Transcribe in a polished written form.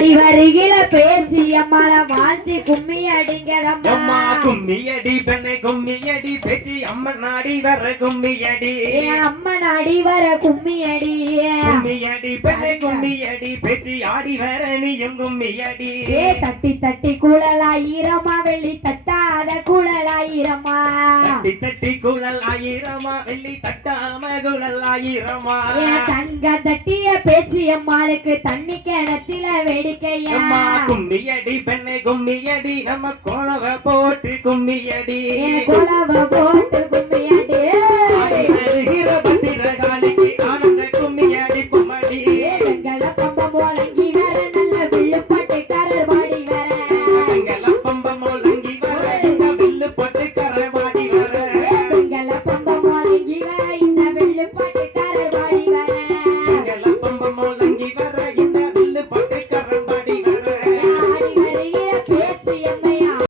அடி வருகிற பேச்சு அம்மாள வாழ்த்தி கும்மி அடிங்கதம்மா கும்மியடி பெண்ணை கும்மியடி பேச்சு அம்மன் நாடி வர கும்மியடி அம்மன் அடி வர கும்மியடி கும்மியடி பெண்ணை கும்மியடி பேச்சு ஆடி வர நீயும் கும்மியடி தட்டி தட்டி குழலாயிரமா வெள்ளி தட்டாத குழலாயிரமா தட்டி தட்டி குழலாயிரமா வெள்ளி தட்டாம குழலாயிரமா தங்க தட்டிய பேச்சு அம்மாளுக்கு தண்ணி கிணத்தில வேடிக்கையா கும்மியடி பெண்ணை கும்மியடி நம்ம கோலவ போட்டு கும்மியடி கோலவ போட்டு கும்மியடி